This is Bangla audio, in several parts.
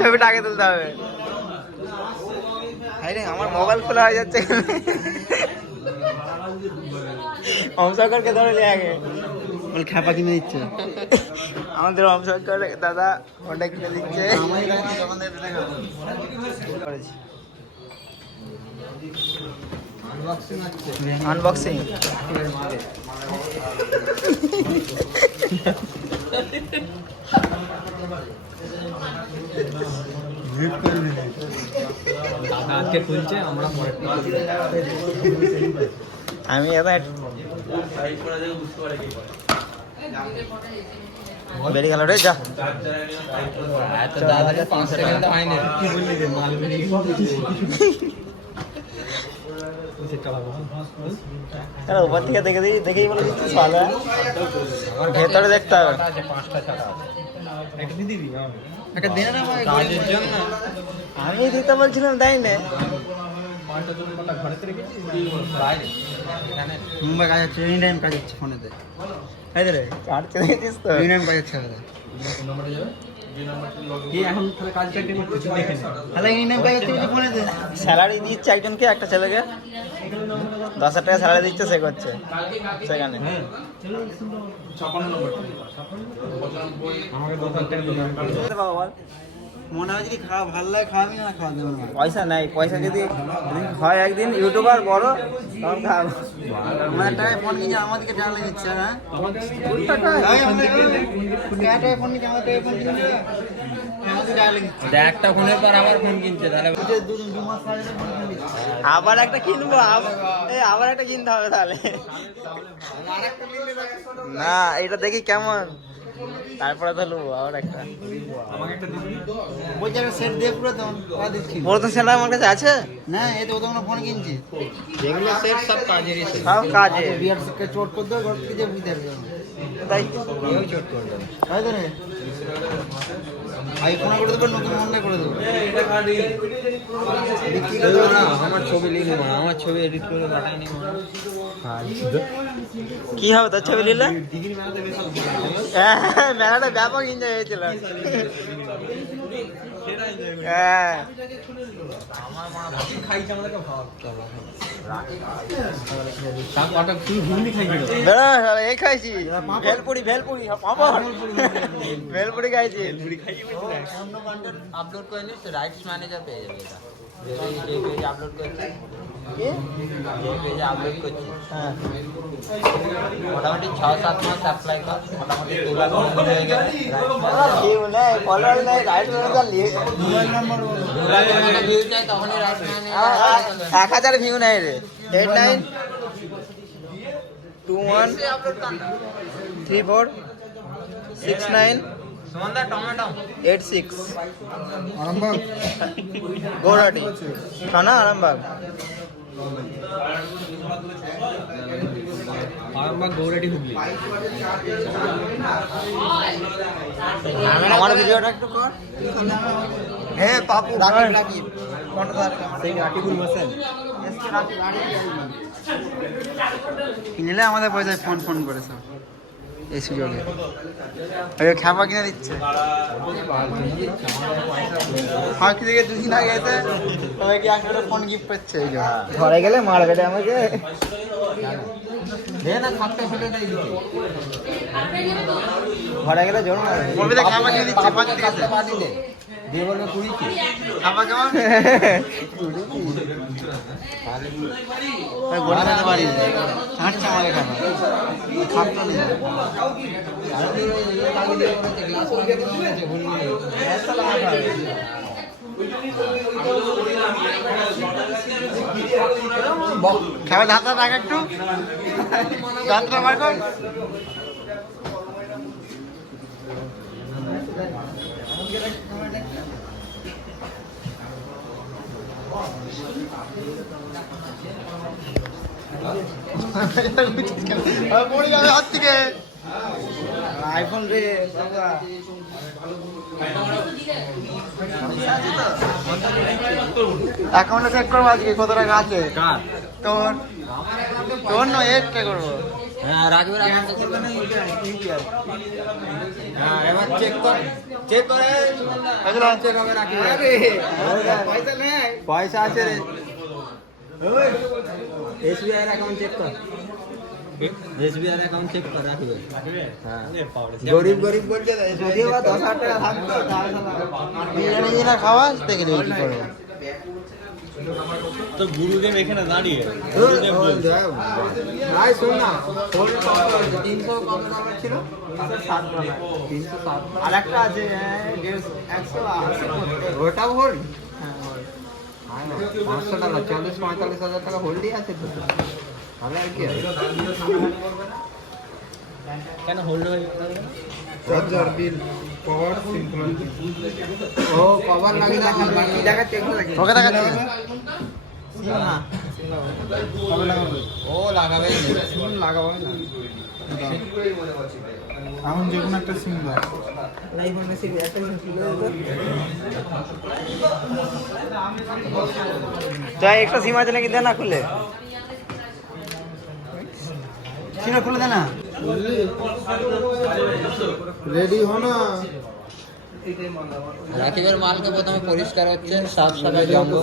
ছবিটা আগে তুলতে হবে। আমার মোবাইল খোলা হয়ে যাচ্ছে অংশকরকে ধরে আগে। খ্যাপা কিনে দিচ্ছে। আমাদের অংশকর দাদা ফোনটা কিনে দিচ্ছে। আনবক্সিং দাদা আজকে খুলছে আমরা পরে আমি এবার বেরিয়ে গেল রে যা। দাদা পাঁচ সেকেন্ড হয়নি কি বললি রে মাল বেরিয়ে আরে উপর থেকে দেখে দিই দেখেই বলে দিচ্ছিস ভালো ভেতরে দেখতে হবে। পাঁচটা ছাড়া একটা দিয়ে দিবি একটা দে না কাজের জন্য। আমি দিতে বলছিলাম তাই না? মুম্বাই কাজ হচ্ছে এনি টাইম কাজ হচ্ছে ফোনেতে। এই রে চার চলে তো এনি টাইম কাজ হচ্ছে এখন তাহলে তাহলে কাজ স্যালারি দিচ্ছে একজনকে একটা ছেলেকে। দশ হাজার টাকা স্যালারি দিচ্ছে সে করছে। সেখানে। হ্যাঁ। আমাকে দশ হাজার টাকা বল। মনে হয় যদি খাওয়া ভালো লাগে খাওয়াবি না পয়সা নাই পয়সা যদি হয় একদিন ইউটিউবার বড় তখন টাকায় ফোন কিনছে আমাদেরকে টাকা লেগেছে হ্যাঁ? ফোন কিনছে। টাকায় ফোন আমাদের একটা ফোনের পর আবার ফোন কিনছে তাহলে আবার একটা কিনবো আবার একটা কিনতে হবে তাহলে। না এটা দেখি কেমন। তারপরে তো নেব আবার একটা। বলছি একটা সেট দিয়ে পুরো তো ওরা দিচ্ছি। প্রথম সেন্টার আমার কাছে আছে? না এই তো তোমরা ফোন কিনছি। যেগুলো সেট সব কাজে সেট সব কাজে। বিয়ার কে চোট করে দেবে ঘর থেকে যে বুঝতে পারবে তাই চোট করে দেবে তাই তো আইফোন করে দেবো নতুন ফোনটা করে দেবে। না আমার ছবি লিখে মারা আমার ছবি এডিট করে পাঠাই নি মারা কি হবে তার ছবি নিলে হ্যাঁ, মেলাটা ব্যাপক এনজয় হয়েছিল। হ্যাঁ। এই খাইছি। ভেলপুরি ভেলপুরি পাপড়। ভেলপুরি খাইছি। আপলোড করে নিস রাইটস ম্যানেজার পেয়ে যাবে আপলোড করছিস কি? যে পেজে আপলোড করছিস হ্যাঁ। মোটামুটি ছ সাত মাস অ্যাপ্লাই কর মোটামুটি দু লাখ হয়ে নাম্বার তখনই রাইটস ম্যানেজার এক হাজার ভিউ নেই রে। Eight nine two one three four six nine সুমনদা tomato. Eight six আরম্ভ গৌরাটি থানা আরামবাগ। আরম্ভ গৌরাটি হুগলি। আমার ভিডিওটা একটু কর। হ্যাঁ পাপু রাকিব রাকিব। সেই রাকিবুল হোসেন কিনলে আমাদের পয়সায় ফোন ফোন করে সব এই সুযোগে ওই খাবার কিনে দিচ্ছে। ফাঁকি থেকে দুদিন আগে এসে সবাইকে একটা ফোন গিফট করছে এই জন্য ঘরে গেলে মারবে রে আমাকে। ঘরে গেলে জোর মারবে খাবার কিনে দিচ্ছে দিয়ে বলবে কুড়ি কি? খাবার খাবার রাখ একটু। দাঁতটা বার কর। পড়ে যাবে হাত থেকে আইফোন রে বাবা অ্যাকাউন্টে চেক করব আজকে কত টাকা আছে? তোর? তোর নয় করব। হ্যাঁ রাখবে হ্যাঁ এবার চেক কর। চেক করে পয়সা আছে রে। এসবিআই এর অ্যাকাউন্ট চেক কর। এসবিআই এর অ্যাকাউন্ট চেক কর রাখবে। হ্যাঁ। গরিব গরিব বলছে যদিও বা দশ হাজার টাকা থাকতো তাহলে খাওয়া দেখে কি করব তো গুরুদেব এখানে দাঁড়িয়ে ভাই শোন না তিনশো কত দামের ছিল? টাকা তিনশো ষাট। আর একটা আছে একশো আশি ওটা হোল্ড পাঁচশো টাকা চল্লিশ পঁয়তাল্লিশ হাজার টাকা হোল্ডই আছে তো। তাহলে আর কি কেন হোল্ড হয়ে চার্জার বিল পাওয়ার সিঙ্ক্রন ও বাকি চেক রাখি। ওকে লাগাবে? সিম লাগাবো। না এখন যে কোনো একটা সিম দাও তো একটা সিম আছে নাকি? দে না খুলে। সিমটা খুলে দেনা রেডি হো না। রাকিবের মালকে প্রথমে পরিষ্কার হচ্ছে সাফ সাফাই জঙ্গল।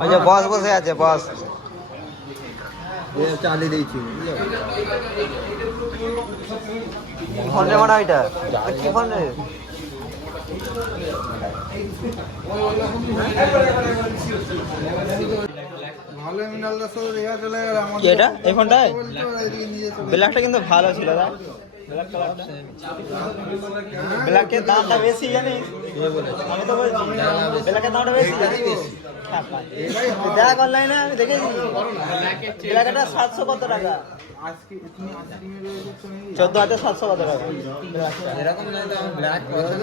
ওই যে বস বসে আছে বস। চালিয়ে দিয়েছি। ফোন রে মারা ওইটা ওই কি ফোন রে? এটা? এই ফোনটায়? ব্ল্যাকটা কিন্তু ভালো ছিল দাদা ব্ল্যাকের দামটা বেশি জানিস আমি তো বলছি ব্ল্যাকের দামটা বেশি জানিস দেখ অনলাইনে আমি দেখেছি। ব্ল্যাকেরটা সাতশো কত টাকা? চোদ্দ হাজার সাতশো কত টাকা? এরকম নয় তো ব্ল্যাক পছন্দ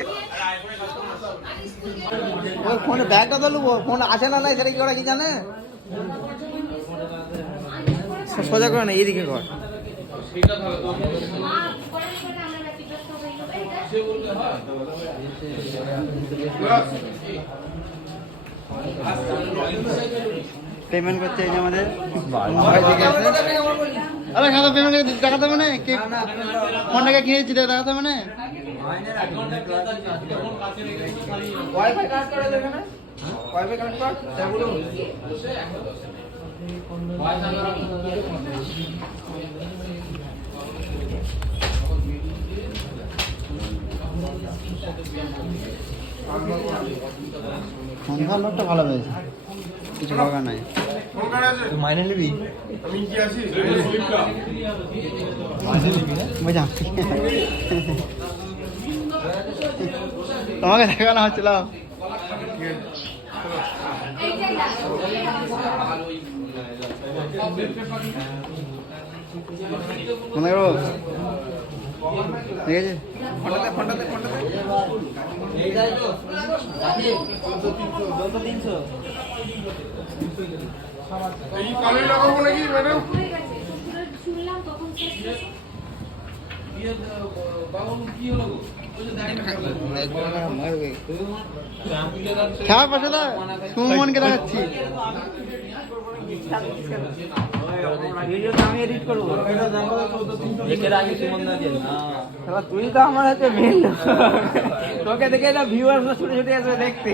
ওই ফোনে ব্যাগটা তো নেব ফোন আছে না নাই সেটা কি ওরা কি জানে? সোজা করে না এইদিকে কর। পেমেন্ট করতে এই যে আমাদের। আরে খাতা পেমেন্ট দেখাতে হবে না? কে ফোনটাকে কিনেছি দেখাতে হবে না? ওয়াইফাই কানেক্ট করে দেখানে ওয়াইফাই কানেক্ট কর। ফোন লোকটা ভালো হয়েছে। কিছু বলার নাই। মাইনে নিবি? বুঝা তোমাকে দেখানো হচ্ছিল। মনে করো? ঠিক আছে? শুনলাম তখন শেষ হয়েছে। খেয়াল পাশে না সুমনকে দেখাচ্ছি। তুই তো আমার হাতে মেন তোকে দেখে না ভিউয়ার্স ছুটে ছুটে আসবে দেখতে।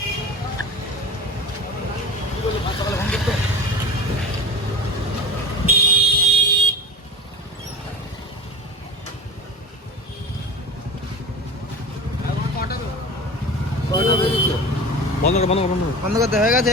বন্ধ কর বন্ধ কর বন্ধ কর। বন্ধ করতে হয়ে গেছে।